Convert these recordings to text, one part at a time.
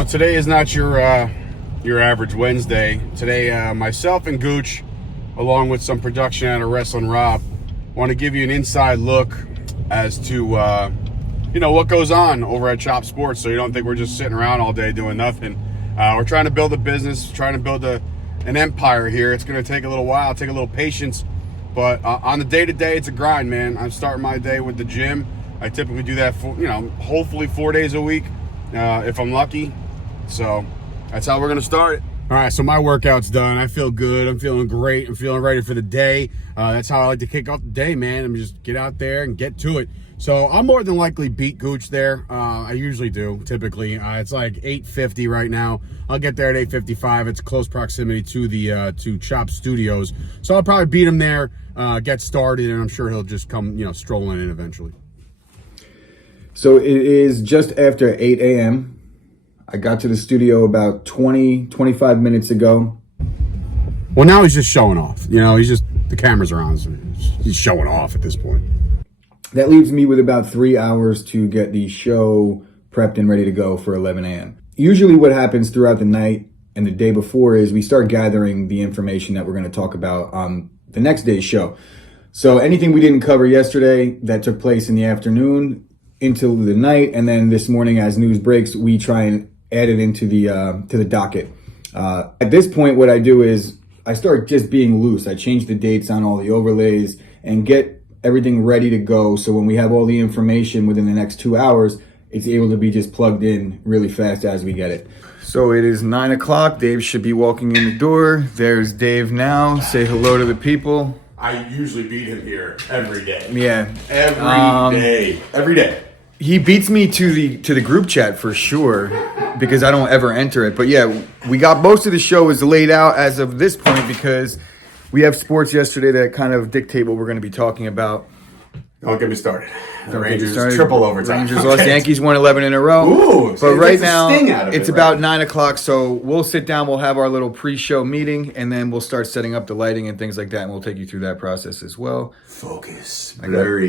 So today is not your average Wednesday. Today, myself and Gooch, along with some production out of Wrestling Rob, want to give you an inside look as to what goes on over at Chop Sports, so you don't think we're just sitting around all day doing nothing. We're trying to build a business, trying to build an empire here. It's going to take a little while, take a little patience, but on the day-to-day, it's a grind, man. I'm starting my day with the gym. I typically do that for, hopefully 4 days a week, if I'm lucky. So that's how we're going to start it. All right, so my workout's done. I feel good. I'm feeling great. I'm feeling ready for the day. That's how I like to kick off the day, man. I'm just get out there and get to it. So I'll more than likely beat Gooch there. I usually do, typically. It's like 8:50 right now. I'll get there at 8:55. It's close proximity to the to Chop Studios. So I'll probably beat him there, get started, and I'm sure he'll just come, strolling in eventually. So it is just after 8 a.m. I got to the studio about 25 minutes ago. Well, now he's just showing off. The cameras are on, so he's showing off at this point. That leaves me with about 3 hours to get the show prepped and ready to go for 11 a.m. Usually what happens throughout the night and the day before is we start gathering the information that we're going to talk about on the next day's show. So anything we didn't cover yesterday that took place in the afternoon into the night, and then this morning as news breaks, we try and add it into the docket. At this point, what I do is I start just being loose. I change the dates on all the overlays and get everything ready to go. So when we have all the information within the next 2 hours, it's able to be just plugged in really fast as we get it. So it is 9 o'clock. Dave should be walking in the door. There's Dave now. Say hello to the people. I usually beat him here every day. Yeah. Every day. He beats me to the group chat for sure because I don't ever enter it. But yeah, we got most of the show is laid out as of this point because we have sports yesterday that kind of dictate what we're going to be talking about. Don't get me started. The Rangers triple overtime. Rangers lost. Yankees won 11 in a row. Ooh, but right now it's about 9 o'clock, so we'll sit down. We'll have our little pre-show meeting, and then we'll start setting up the lighting and things like that, and we'll take you through that process as well. Focus. I'm on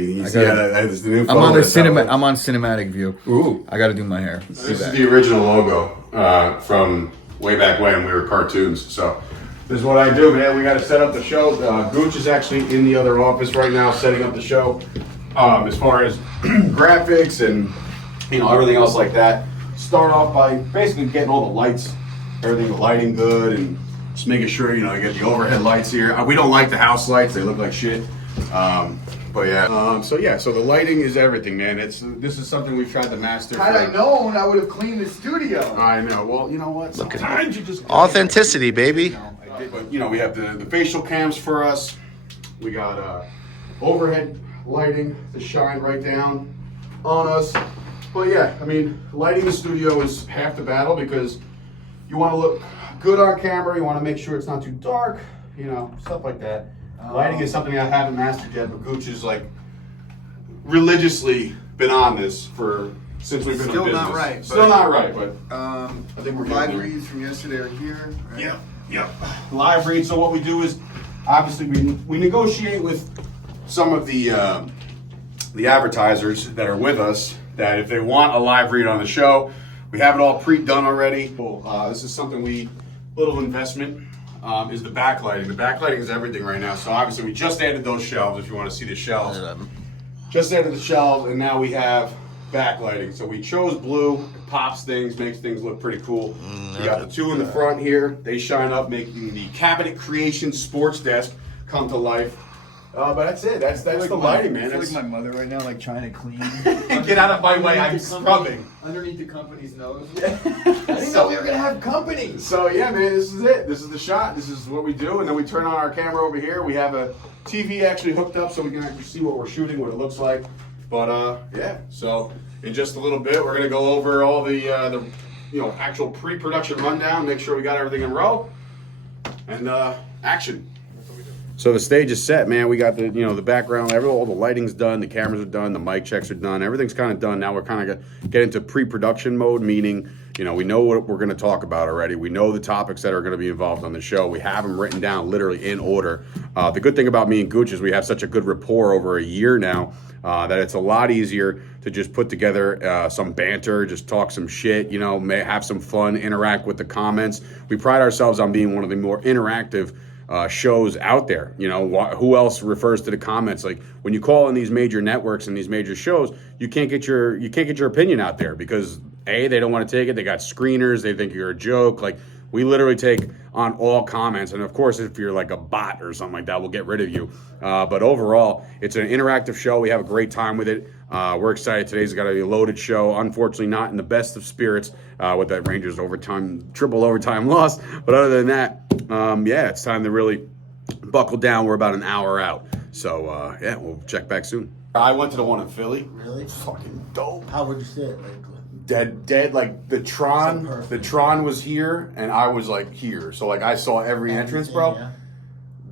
cinematic view. Ooh, I got to do my hair. This is the original logo from way back when we were cartoons. So this is what I do, man. We got to set up the show. Gooch is actually in the other office right now setting up the show. As far as graphics and everything else like that, start off by basically getting all the lights, everything, the lighting good, and just making sure you get the overhead lights here. We don't like the house lights; they look like shit. But yeah, so the lighting is everything, man. This is something we've tried to master. Had I known, I would have cleaned the studio. I know. Well, you know what? Sometimes you just authenticity, baby. But we have the facial cams for us. We got overhead lighting to shine right down on us. But yeah, lighting the studio is half the battle because you want to look good on camera. You want to make sure it's not too dark, stuff like that. Lighting is something I haven't mastered yet, but Gooch has religiously been on this since we've been in business. Still not right, but I think we're live reads from yesterday are here. Right? Yep. Live read. So what we do is obviously we negotiate with some of the advertisers that are with us that if they want a live read on the show, we have it all pre-done already. This is something little investment is the backlighting. The backlighting is everything right now. So obviously we just added those shelves if you want to see the shelves. Just added the shelves and now we have backlighting. So we chose blue, it pops things, makes things look pretty cool. We got the two in the front here. They shine up, making the Cabinet Creation sports desk come to life. But that's it. That's the lighting, man. I feel like my mother right now, trying to clean. Get out of my way. I'm scrubbing. Underneath the company's nose. I didn't know we were going to have company. So, yeah, man, this is it. This is the shot. This is what we do. And then we turn on our camera over here. We have a TV actually hooked up so we can actually see what we're shooting, what it looks like. But, yeah. So, in just a little bit, we're going to go over all the actual pre-production rundown, make sure we got everything in row. And, action. So the stage is set, man. We got the background, all the lighting's done, the cameras are done, the mic checks are done, everything's kind of done. Now we're kind of getting into pre-production mode, meaning, we know what we're going to talk about already. We know the topics that are going to be involved on the show. We have them written down literally in order. The good thing about me and Gooch is we have such a good rapport over a year now that it's a lot easier to just put together some banter, just talk some shit, may have some fun, interact with the comments. We pride ourselves on being one of the more interactive shows out there. Who else refers to the comments? Like when you call in these major networks and these major shows, you can't get your opinion out there because they don't want to take it. They got screeners. They think you're a joke. Like we literally take on all comments. And of course, if you're like a bot or something like that, we'll get rid of you. But overall, it's an interactive show. We have a great time with it. We're excited. Today's got to be a loaded show. Unfortunately, not in the best of spirits with that Rangers triple overtime loss. But other than that, it's time to really buckle down. We're about an hour out. So, we'll check back soon. I went to the one in Philly. Really? Fucking dope. How would you sit? Dead. Like the Tron was here, and I was like here. So like I saw every entrance, bro. Yeah.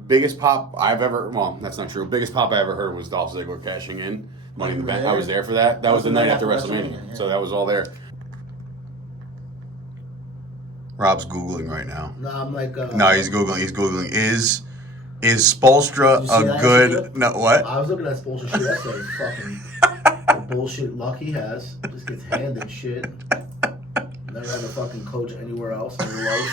Biggest pop I've ever. Well, that's not true. Biggest pop I ever heard was Dolph Ziggler cashing in Money in the Bank. I was there for that. That was the night after WrestleMania. Yeah. So that was all there. Rob's Googling right now. No, I'm like. No, he's Googling. Is Spoelstra a good? No, what? I was looking at Spoelstra shit. That's like fucking the bullshit luck he has. Just gets handed shit. Never had a fucking coach anywhere else in your life.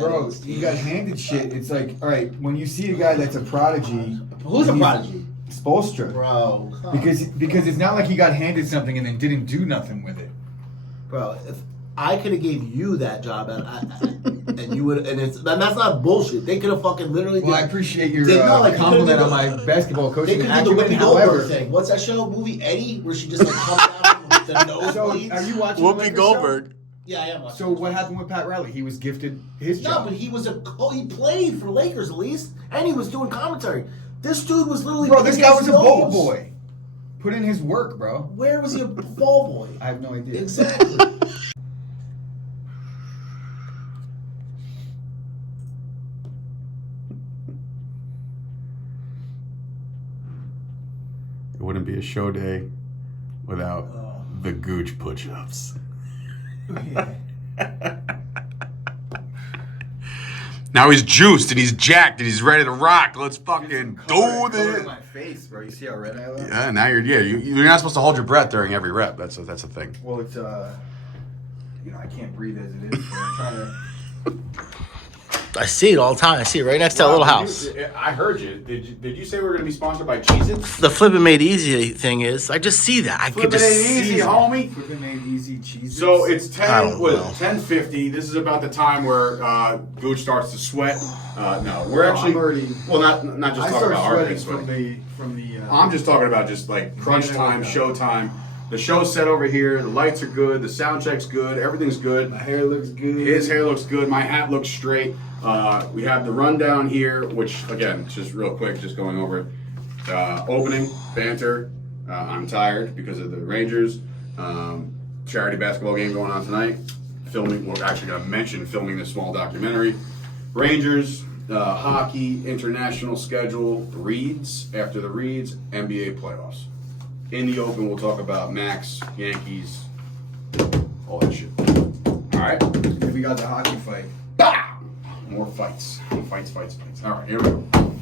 Bro, you got handed shit. It's like, all right, when you see a guy that's a prodigy. Who's a prodigy? Spoelstra. Bro. Because it's not like he got handed something and then didn't do nothing with it. Bro, if I could have gave you that job and you would, and that's not bullshit. They could have fucking literally. Well, I appreciate your compliment on my basketball coaching. They could do the Whoopi Goldberg thing. What's that show? Movie Eddie, where she just like comes out from the nose. So, are you watching Whoopi Goldberg? Yeah, I am watching. So what happened with Pat Riley? He was gifted his job. No, but he played for Lakers at least, and he was doing commentary. This dude was literally. Bro, this guy was a ball boy. Put in his work, bro. Where was he a ball boy? I have no idea. Exactly. It wouldn't be a show day without the Gooch push-ups. Yeah. Now he's juiced and he's jacked and he's ready to rock. Let's fucking do this. My face, bro. You see how red I look? Yeah, now you're not supposed to hold your breath during every rep. That's a thing. Well, it's I can't breathe as it is. So I'm trying to. I see it all the time. I see it right next to our little house. I heard you. Did you say we were going to be sponsored by Cheez-Its? The Flippin' Made Easy thing is, I just see that. I could just see easy, homie. Flippin' Made Easy Cheez-Its. So it's 10:50. This is about the time where Gooch starts to sweat. No, we're actually already. Well, not just talking about our sweating from the. I'm just talking about just like crunch time, show time. The show's set over here. The lights are good. The sound check's good. Everything's good. My hair looks good. His hair looks good. My hat looks straight. We have the rundown here, which, again, just real quick, just going over it. Opening, banter. I'm tired because of the Rangers. Charity basketball game going on tonight. Filming, we're actually going to mention filming this small documentary. Rangers, hockey, international schedule, Reeds, after the Reeds, NBA playoffs. In the open, we'll talk about Max, Yankees, all that shit. All right? We got the hockey fight. Bah! More fights. Fights. All right, here we go.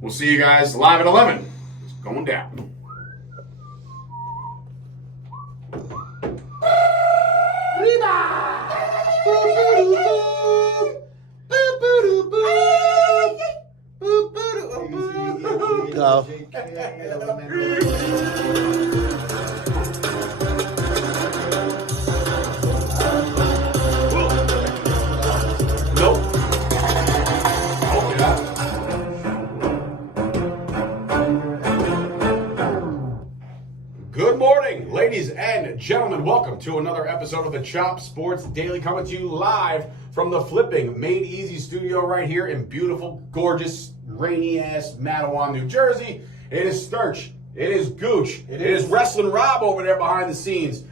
We'll see you guys live at 11. It's going down. Go. Nope. Good morning, ladies and gentlemen. Welcome to another episode of the Chop Sports Daily, coming to you live from the Flipping Made Easy studio right here in beautiful, gorgeous, rainy-ass Matawan, New Jersey. It is Sturch. It is Gooch. It is Wrestling Rob over there behind the scenes,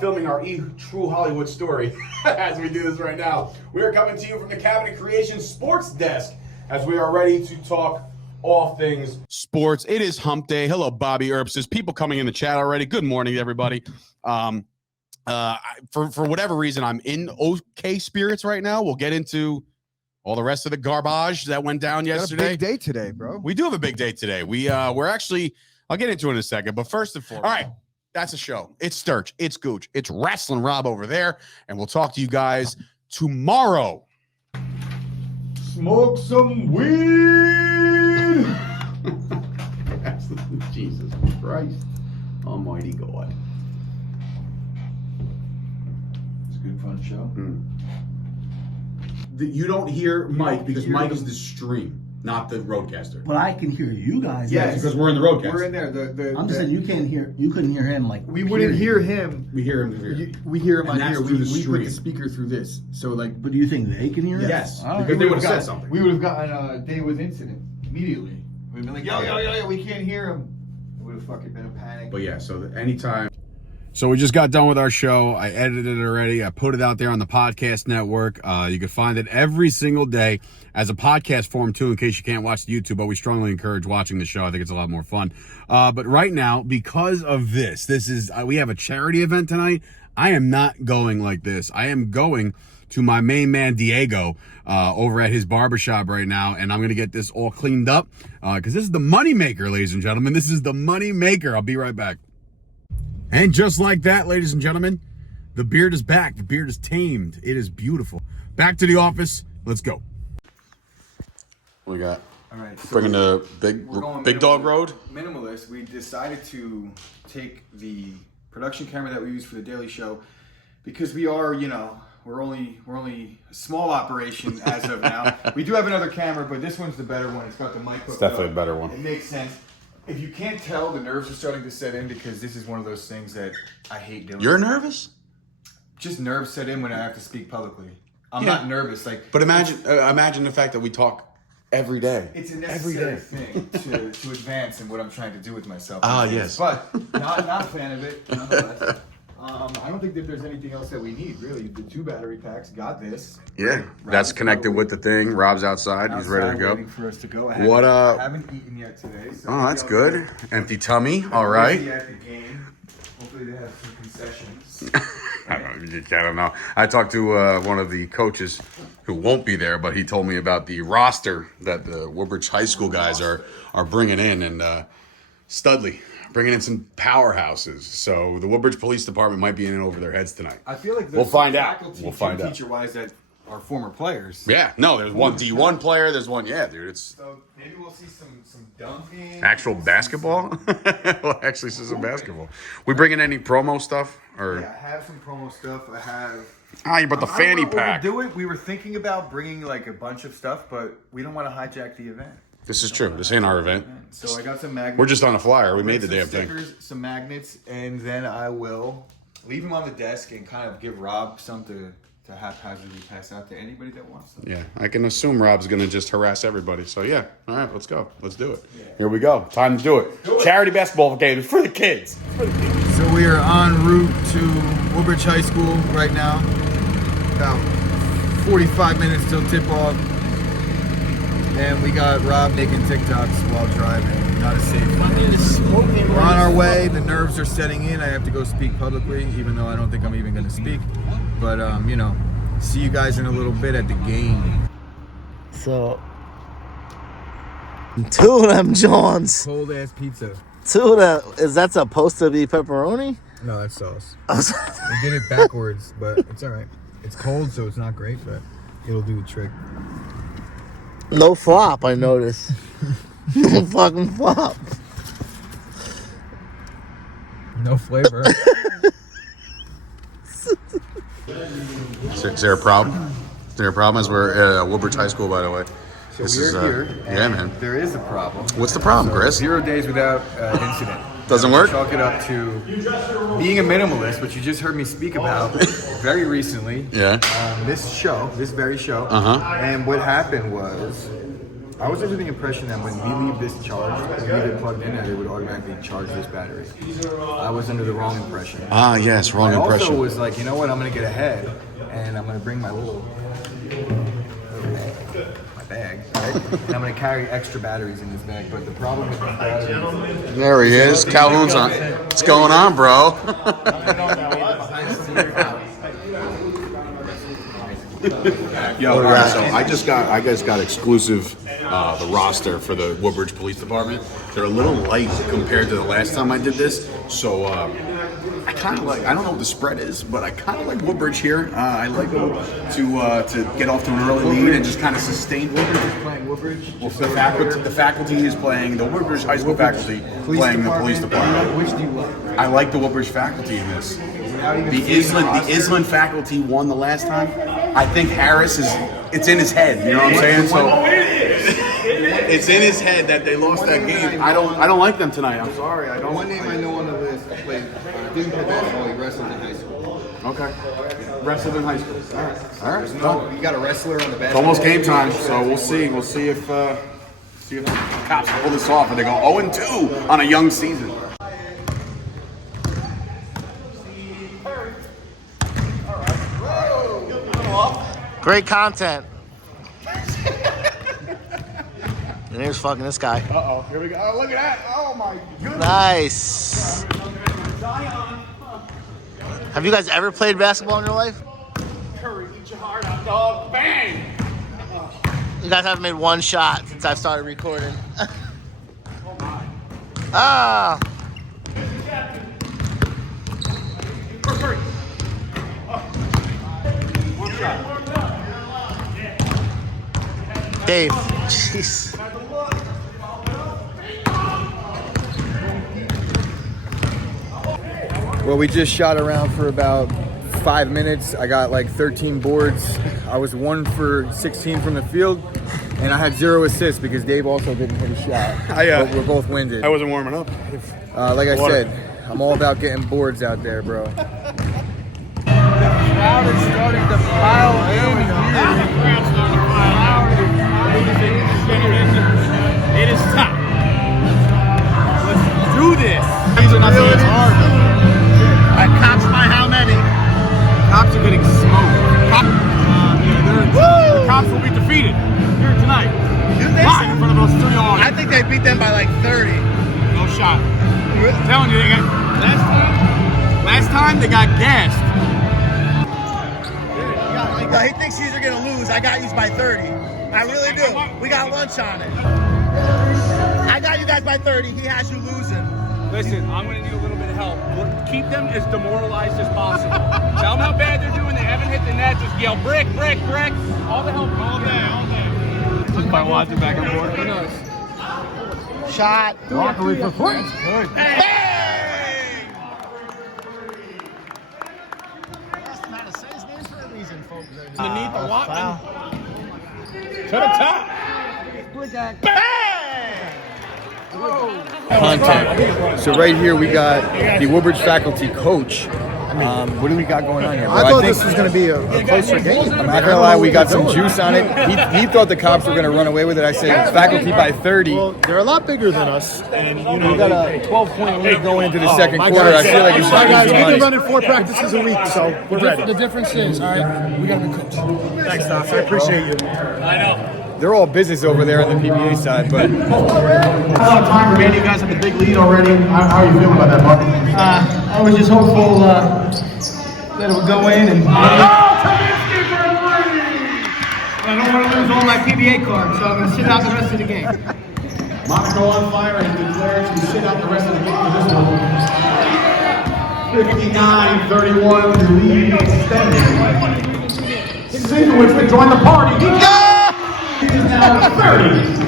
filming our true Hollywood story as we do this right now. We are coming to you from the Cabinet Creations Sports Desk as we are ready to talk all things sports. It is hump day. Hello, Bobby Earps. There's people coming in the chat already. Good morning, everybody. For whatever reason, I'm in okay spirits right now. We'll get into all the rest of the garbage that went down yesterday. Big day today, bro. We do have a big day today. We're actually I'll get into it in a second. But first and foremost, all right, that's a show. It's Sturch. It's Gooch. It's Wrestling Rob over there. And we'll talk to you guys tomorrow. Smoke some weed. Jesus Christ. Almighty God. It's a good fun show. You don't hear Mike because Mike is the stream, not the roadcaster. But I can hear you guys. Yes, because we're in the roadcaster. We're in there. I'm just saying you couldn't hear him like. We wouldn't hear him. We hear him here. We hear him And on that's here. through We the put stream. the speaker through this. So like, But do you think they can hear us? Yes, All right. because they would have said something. We would have gotten a day with incident immediately. We'd been like, yo, we can't hear him. It would have fucking been a panic. But yeah, so anytime. So we just got done with our show. I edited it already. I put it out there on the podcast network. You can find it every single day as a podcast form too, in case you can't watch the YouTube. But we strongly encourage watching the show. I think it's a lot more fun. But right now, because of this is we have a charity event tonight. I am not going like this. I am going to my main man Diego over at his barbershop right now, and I'm gonna get this all cleaned up because this is the money maker, ladies and gentlemen. This is the money maker. I'll be right back. And just like that, ladies and gentlemen, the beard is back. The beard is tamed. It is beautiful. Back to the office. Let's go. What we got? All right, so Bringing the big dog road. Minimalist. We decided to take the production camera that we use for the Daily Show because we are, we're only a small operation as of now. We do have another camera, but this one's the better one. It's got the mic. It's definitely a better one. It makes sense. If you can't tell, the nerves are starting to set in because this is one of those things that I hate doing. You're nervous? Just nerves set in when I have to speak publicly. I'm not nervous. But imagine the fact that we talk every day. It's a necessary thing to advance in what I'm trying to do with myself. Yes. But not a fan of it, nonetheless. I don't think that there's anything else that we need, really. The 2 battery packs got this. Yeah, that's connected with the thing. Rob's outside. He's ready to go. Waiting for us to go. I haven't eaten yet today. So Oh, that's good. Empty tummy. All right. At the game. Hopefully they have some concessions. I don't know. I talked to one of the coaches who won't be there, but he told me about the roster that the Woodbridge High School guys are bringing in, and Studley bringing in some powerhouses. So the Woodbridge Police Department might be in and over their heads tonight. I feel like we'll find out. We'll find out. Teacher-wise, that are former players. Yeah, no, there's one D1 player. There's one, dude. It's so maybe we'll see some dunking. Actual basketball. We'll actually see some basketball. We bringing any promo stuff or? Yeah, I have some promo stuff. I have. You brought the fanny pack. We were thinking about bringing like a bunch of stuff, but we don't want to hijack the event. This is true. This ain't our event. So I got some magnets. We're just on a flyer. We made the damn thing. Some magnets, and then I will leave them on the desk and kind of give Rob some to haphazardly pass out to anybody that wants them. Yeah, I can assume Rob's going to just harass everybody. So yeah, all right, let's go. Let's do it. Yeah. Here we go. Time to do it. Charity basketball game for the kids. So we are en route to Woodbridge High School right now. About 45 minutes till tip-off. And we got Rob making TikToks while driving. Not a safe. We're on our way. The nerves are setting in. I have to go speak publicly, even though I don't think I'm even going to speak. But, see you guys in a little bit at the game. So, 2 of them Johns. Cold-ass pizza. 2 of them. Is that supposed to be pepperoni? No, that's sauce. We did it backwards, but it's all right. It's cold, so it's not great, but it'll do the trick. No flop, I noticed. No fucking flop. No flavor. Is there a problem? Is there a problem as we're at Woodbridge High School, by the way? So we're here. Yeah, man. There is a problem. What's the problem, Chris? 0 days without incident. Doesn't work? Chalk it up to being a minimalist, which you just heard me speak about very recently. Yeah. This very show. And what happened was, I was under the impression that when we leave this charged, when we leave it plugged in, that it would automatically charge this battery. I was under the wrong impression. Yes, wrong impression. I also was like, you know what, I'm going to get ahead, and I'm going to bring my little bag, right? And I'm going to carry extra batteries in this bag. But the problem with the batteries... There he is. Calhoun's on. What's going on, bro? Yo, all right, so I just got exclusive the roster for the Woodbridge Police Department. They're a little light compared to the last time I did this, so I kind of like. I don't know what the spread is, but I kind of like Woodbridge here. I like them to get off to an early lead and just kind of sustain. Woodbridge is playing Woodbridge. Well, the faculty is playing the Woodbridge High School Faculty playing the police department. Which do you like? I like the Woodbridge faculty in this. The Island faculty won the last time. I think Harris it's in his head. You know what I'm saying? So it's in his head that they lost that game. I don't like them tonight. I'm sorry. I don't. One name I know on the list played didn't play basketball. He wrestled in high school. Okay. Wrestled in high school. All right. No, you got a wrestler on the basketball. It's almost game time, so we'll see. We'll see if the cops pull this off and they go 0-2 on a young season. Great content. And here's fucking this guy. Uh-oh, here we go. Oh, look at that. Oh, my goodness. Nice. Have you guys ever played basketball in your life? Curry, eat your heart out, dog. Bang! You guys haven't made one shot since I started recording. Ah. Curry. One shot. Dave. Jeez. Well, we just shot around for about 5 minutes. I got like 13 boards. I was 1 for 16 from the field, and I had 0 assists because Dave also didn't hit a shot. But we're both winded. I wasn't warming up. Like I said, I'm all about getting boards out there, bro. The crowd is starting to pile in here. It is time. Let's do this. These are not saying it's hard. Cops by how many? Cops are getting smoked. The cops will be defeated here tonight. Live in front of a studio audience. I think they beat them by like 30. No shot. I'm telling you, last time they got gassed. He thinks these are gonna lose. I got these by 30. I really do. We got lunch on it. I got you guys by 30. He has you losing. Listen, I'm going to need a little bit of help. Keep them as demoralized as possible. Tell them how bad they're doing. They haven't hit the net. Just yell, brick, brick, brick. All the help all day. Just by watching back and forth. Who knows? Shot. Luckily for points. Good. Hey! Underneath the Watman. To the top. Content. So right here we got the Woodbridge faculty coach. What do we got going on here, bro? I thought this was going to be a closer game. I'm not gonna lie, we got some juice on it. He thought the cops were gonna run away with it. I said it's faculty by 30. Well, they're a lot bigger than us, and you know We got a 12-point lead going into the second quarter. I feel like we should my guys, lose we've money. been running 4 practices a week, so we're ready. The difference is, all right, we got a new coach. Thanks, Doc. I appreciate you. They're all business over there on the PBA side, but Time remaining, you guys have a big lead already. How are you feeling about that, Mark? I was just hopeful that it would go in, and I don't want to lose all my PBA cards, so I'm going to sit out the rest of the game. Monaco on fire and declared to sit out the rest of the game for this one. 59-31, the lead extended. Sinowitz to join the party. He is now 30.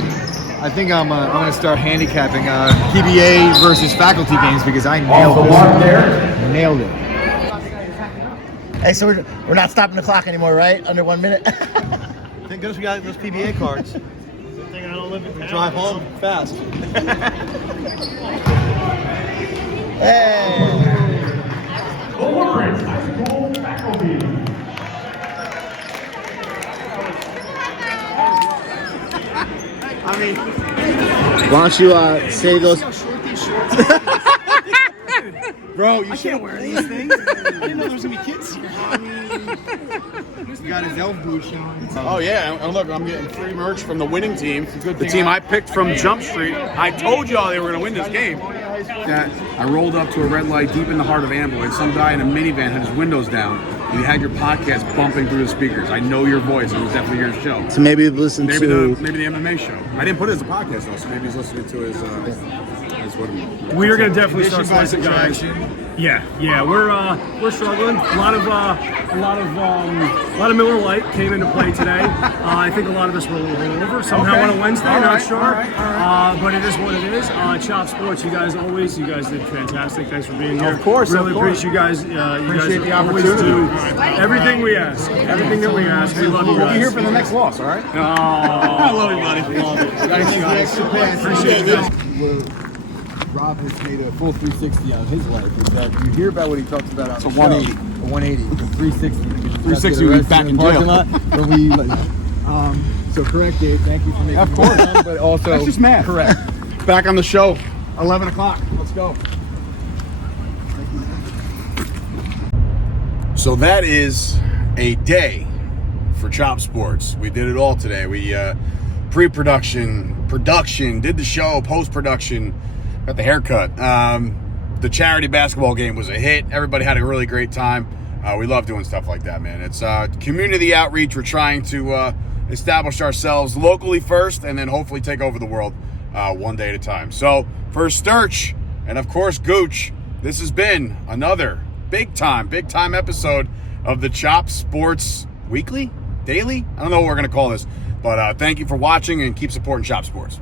I think I'm gonna start handicapping PBA versus faculty games because I nailed Also mark there. it. Nailed it. Hey, so we're not stopping the clock anymore, right? Under 1 minute. Thank goodness we got those PBA cards. Drive home fast. Hey. The Woodbridge High School Faculty. Why don't you say those? Bro, you can't wear these things. I didn't know there was going to be kids here. You got his elf boots on. Oh yeah, and look, I'm getting free merch from the winning team. The team I picked from Jump Street. I told y'all they were going to win this game. I rolled up to a red light deep in the heart of Amboy, and some guy in a minivan had his windows down. you had your podcast bumping through the speakers. I know your voice. It was definitely your show. So maybe listen Maybe to the MMA show. I didn't put it as a podcast though, so maybe he's listening to his what We are going to definitely start Condition by slicing guys. subtraction. Yeah, we're struggling. A lot of Miller Lite came into play today. I think a lot of us were a little hungover somehow on a Wednesday. Not sure, but it is what it is. Chop Sports, you guys did fantastic. Thanks for being here. Of course, really of course. appreciate you guys. Appreciate the always opportunity. do everything we ask. Everything that we ask. We love you We'll be here guys. for the next loss, all right? I love you, buddy. Love it. Thanks, guys. Appreciate you guys. Rob has made a full 360 on his life. Is that you hear about what he talks about on It's a the 180. show, a 180, a 360. 360 would be back in jail. So correct, Dave. Thank you for making Of course. it, but also That's just math. correct. Back on the show, 11 o'clock. Let's go. So that is a day for Chop Sports. We did it all today. We pre-production, production, did the show, post-production, got the haircut. The charity basketball game was a hit. Everybody had a really great time. We love doing stuff like that, man. It's community outreach. We're trying to establish ourselves locally first and then hopefully take over the world one day at a time. So for Sturch and, of course, Gooch, this has been another big time episode of the Chop Sports Weekly? Daily? I don't know what we're going to call this. But thank you for watching and keep supporting Chop Sports.